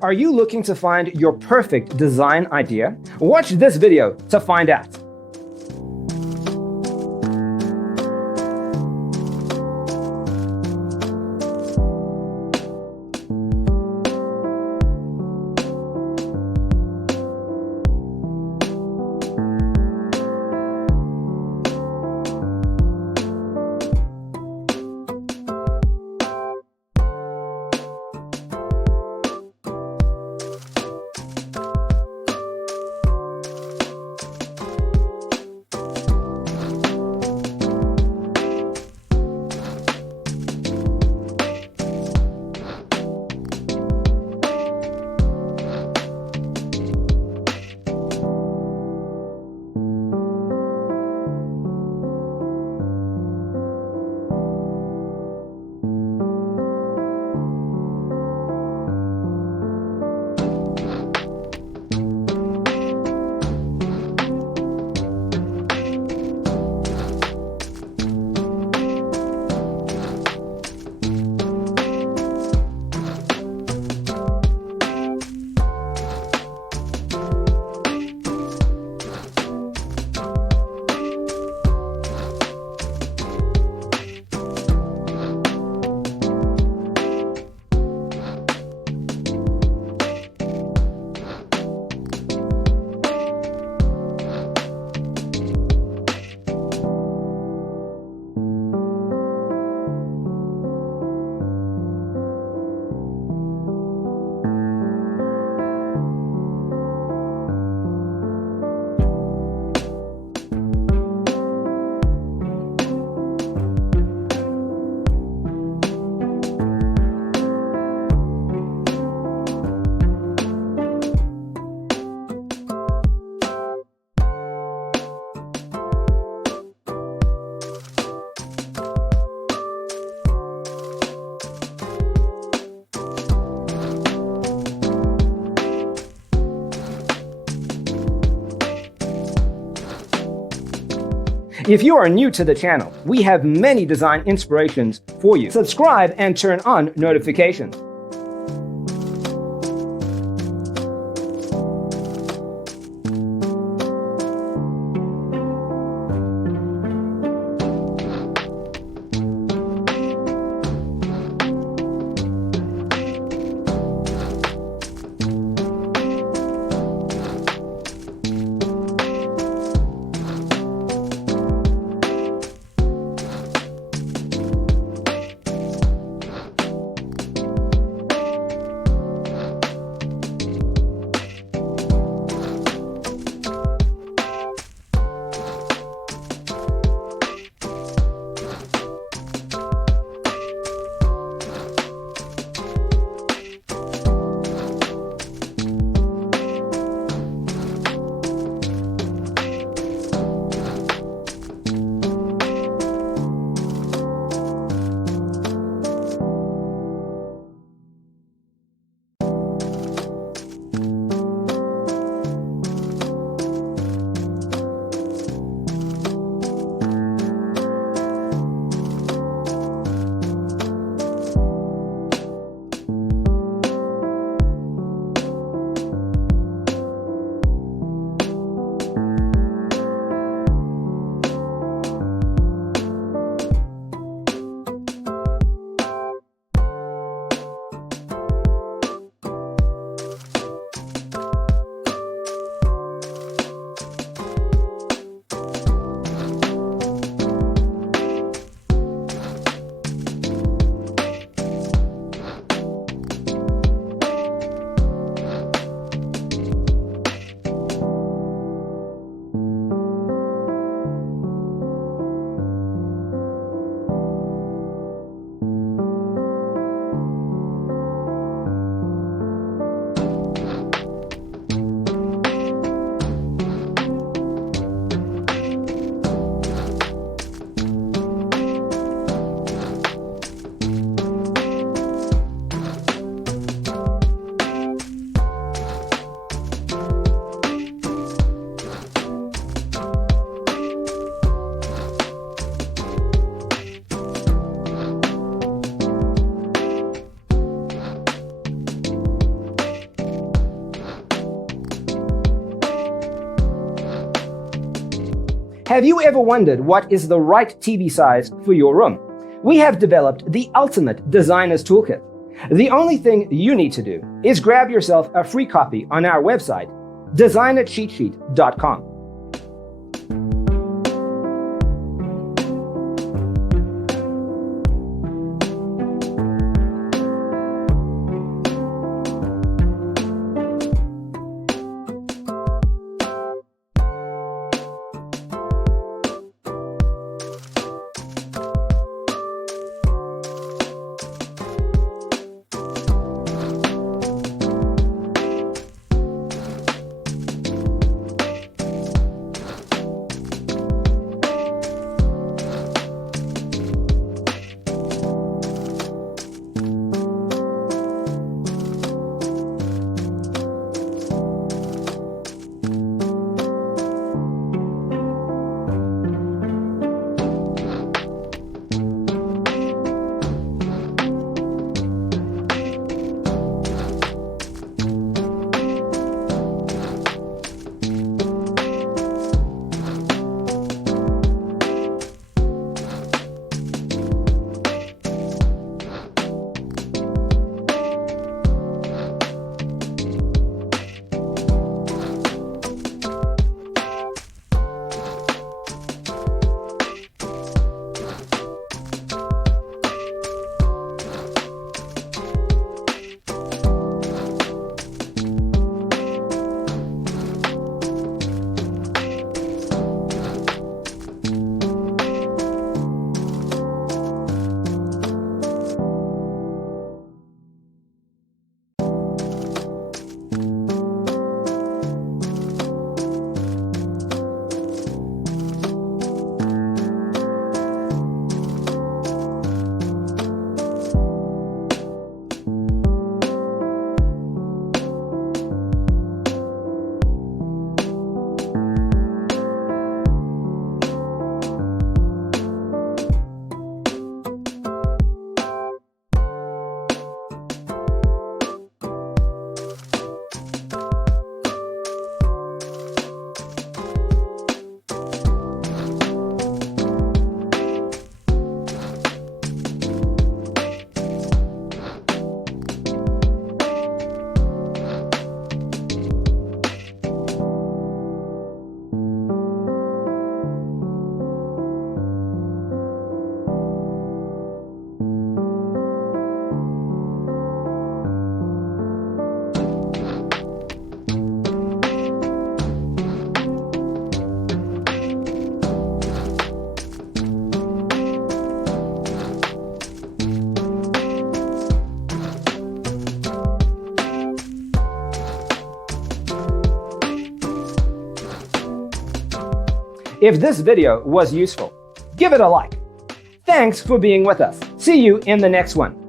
Are you looking to find your perfect design idea? Watch this video to find out. If you are new to the channel, we have many design inspirations for you. Subscribe and turn on notifications. Have you ever wondered what is the right TV size for your room? We have developed the ultimate designer's toolkit. The only thing you need to do is grab yourself a free copy on our website, designercheatsheet.com. If this video was useful, give it a like. Thanks for being with us. See you in the next one.